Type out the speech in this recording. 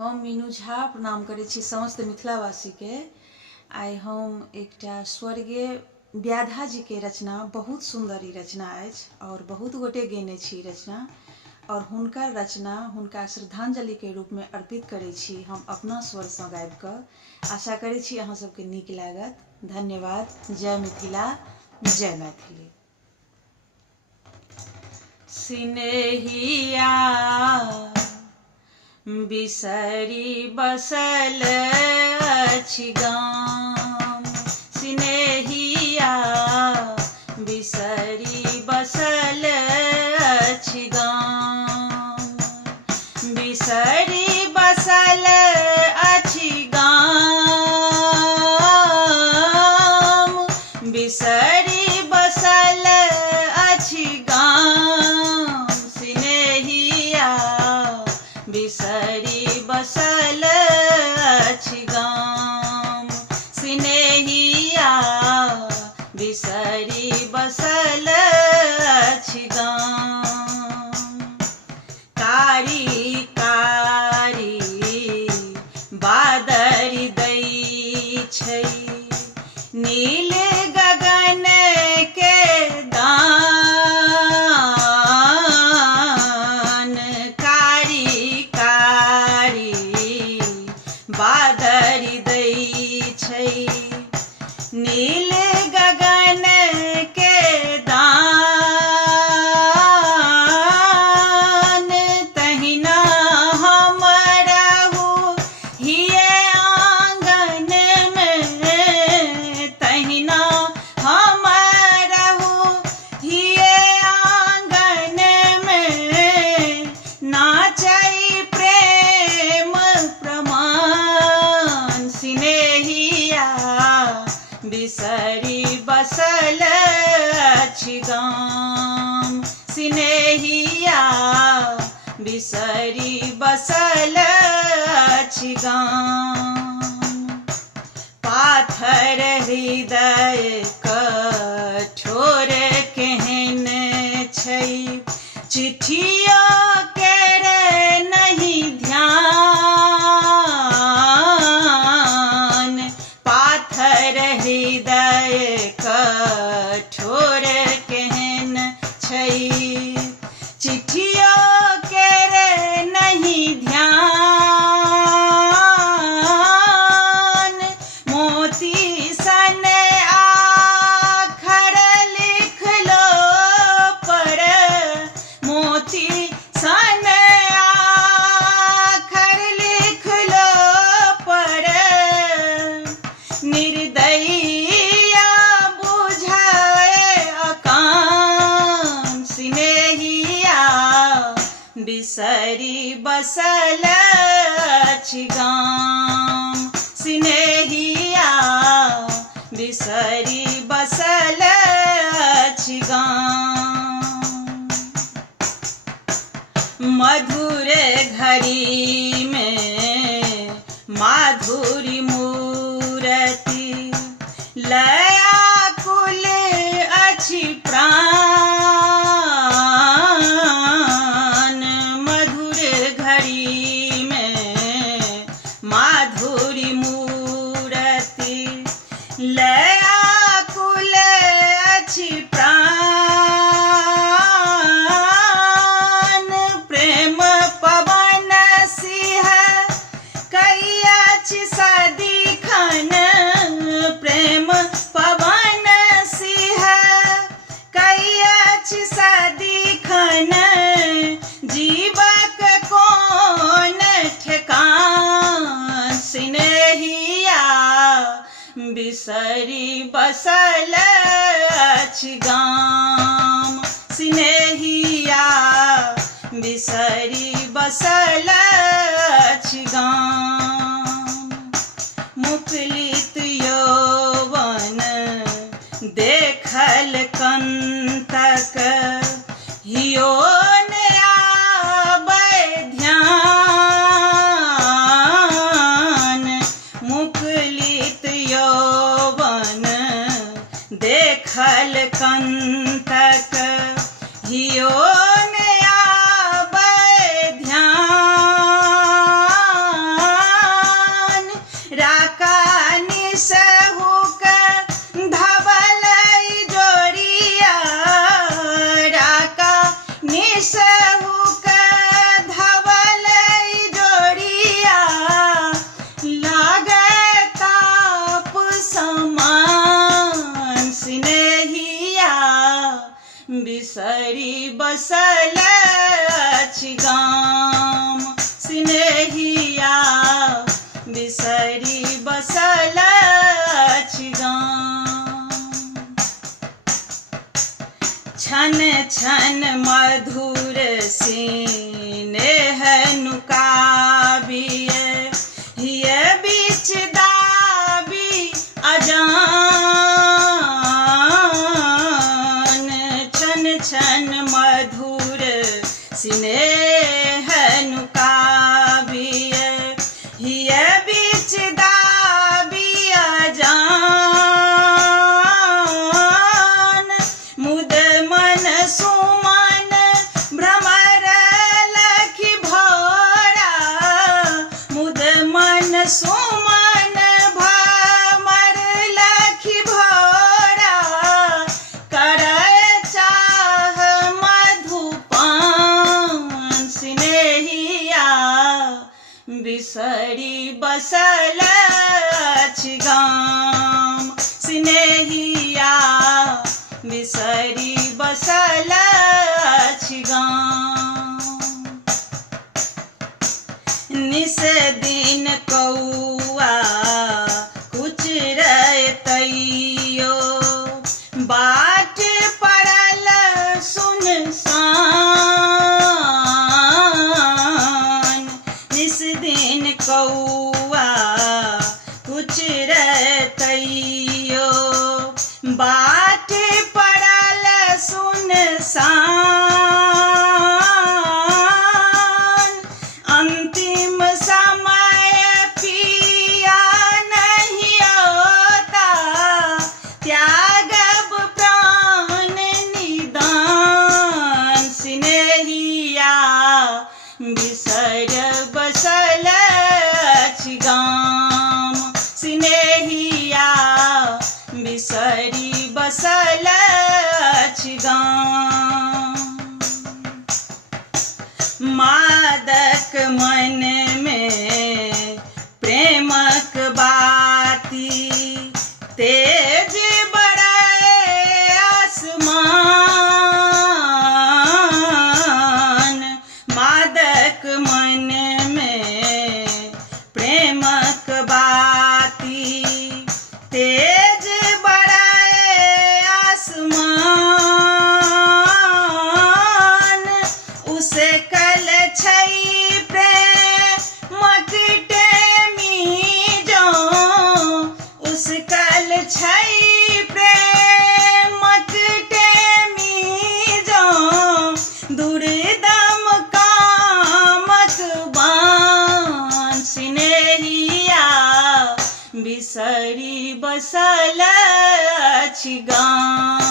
हम मीनू झा प्रणाम करै छी समस्त मिथिलावासी के। आइ हम एकटा स्वर्गीय व्याधा जी के रचना, बहुत सुंदर ई रचना अछि और बहुत गोटे गेने छी रचना, और हुनकर रचना हुनका श्रद्धांजलि के रूप में अर्पित करै छी हम अपना स्वर से गाबि कऽ। आशा करै छी अहाँ सबके नीक लागत। धन्यवाद। जय मिथिला, जय मैथिली। सिनेहिया बिसरी बसल अछि गाम, सिनेहिया बिसरी बसल अछि गाम, बिसरी बसल अछि गाम, बिसरी बसल अछि गाम, सिनेहिया बिसरी बसल अछि गाम, सिनेहिया बिसरी बसल अछि गाम। कारी कारी बादरि दै छै नील गगन के दान, कारी कारी बादरि दै छै नील गगन के दान, तहिना हम रहू हिये आंगन में, तहिना हम रहू हिये आंगन में, नाचै प्रेम प्रमाण, सिनेहिया बिसरी बसल अछि गाम, सिनेहिया बिसरी बसल अछि गाम। पाथर हृदय कठोर केहन छै चिट्ठिया केरे नहीं ध्यान, पाथर हृदय कठोर केहन छै चिट्ठिया केरे नहीं ध्यान, मोती सन आखर लिखलो पर, मोती सन आखर लिखलो पर, निर्दयिया बुझाए अकान, सिनेहिया बिसरी बसल अछि गाम, सिनेहिया बिसरी बसल अछि गाम। मधुर घड़ी में माधुरी मूरति, लयाकुल अछि प्राण, मधुर घड़ी में माधुरी मूरति, लयाकुल अछि प्राण, प्रेम पवन सिंह कई अछि सदिखन, प्रेम पवन सिंह कई अछि सदिखन, जीवक कोन ठेकान, सिनेहिया बिसरी बसल अछि गाम, सिनेहिया बिसरी बसल अछि गाम। मुकुलित यौवन देखल कंतक, हियो ने आबै ध्यान, मुकुलित यौवन देखल कंतक, बिसरी बसल अछि गाम स्नेहिया बिसरी बसल अछि गाम निस दिन कौआ कुचरतैयो बाट पड़ल सुनसान निस दिन कौआ कुचरतैयो बाट पड़ल सुनसान अंतिम समय पिया नहीं होता त्यागब प्राण निदान स्नेहिया बिसर बसल अछि गाम स्नेहिया बिसरी बसल अछि गाम मादक मन में प्रेमक बाती तेज बड़ाए आसमान मादक मन में प्रेमक बाती तेज बड़ाए आसमान उसे कल छै प्रेमक टेमी जो उस कल छै प्रेमक टेमी जो दुर्दम कामक बान स्नेहिया बिसरी बसल अछि गाम